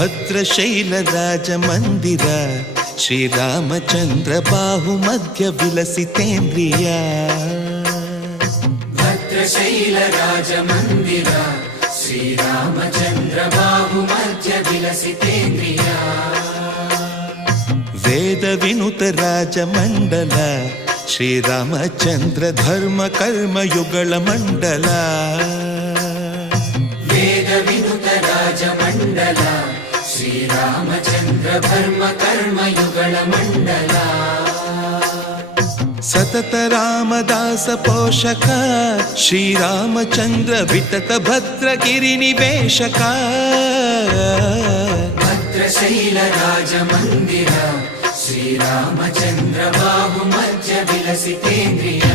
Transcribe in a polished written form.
ಭದ್ರಶೈಲ ರಾಜ ಮಂದಿರ ಶ್ರೀರಾಮಚಂದ್ರ ಬಾಹು ಮಧ್ಯ ವಿಲಸಿತೇಂದ್ರಿಯ ಭದ್ರಶೈಲ ರಾಜ ಮಂದಿರ ಶ್ರೀರಾಮಚಂದ್ರ ಬಾಹು ಮಧ್ಯ ವಿಲಸಿತೇಂದ್ರಿಯ ವೇದ ವಿನುತ ರಾಜ ಮಂಡಲ ಶ್ರೀರಾಮಚಂದ್ರ ಧರ್ಮ ಕರ್ಮ ಯುಗಳ ಮಂಡಲ ವೇದ ವಿನುತ ರಾಜ ಮಂಡಲ ಶ್ರೀರಾಮಚಂದ್ರ ಧರ್ಮ ಕರ್ಮ ಯುಗಳ ಮಂಡಲ ಸತತ ರಾಮದಾಸ ಪೋಷಕ ಶ್ರೀರಾಮಚಂದ್ರ ವಿತತ ಭದ್ರಗಿರಿ ನಿವೇಶಕ ಭದ್ರಶೈಲ ರಾಜ ಮಂದಿರ ಶ್ರೀರಾಮಚಂದ್ರ ಬಾಹು ಮಧ್ಯ ವಿಲಸಿತೇಂದ್ರಿಯ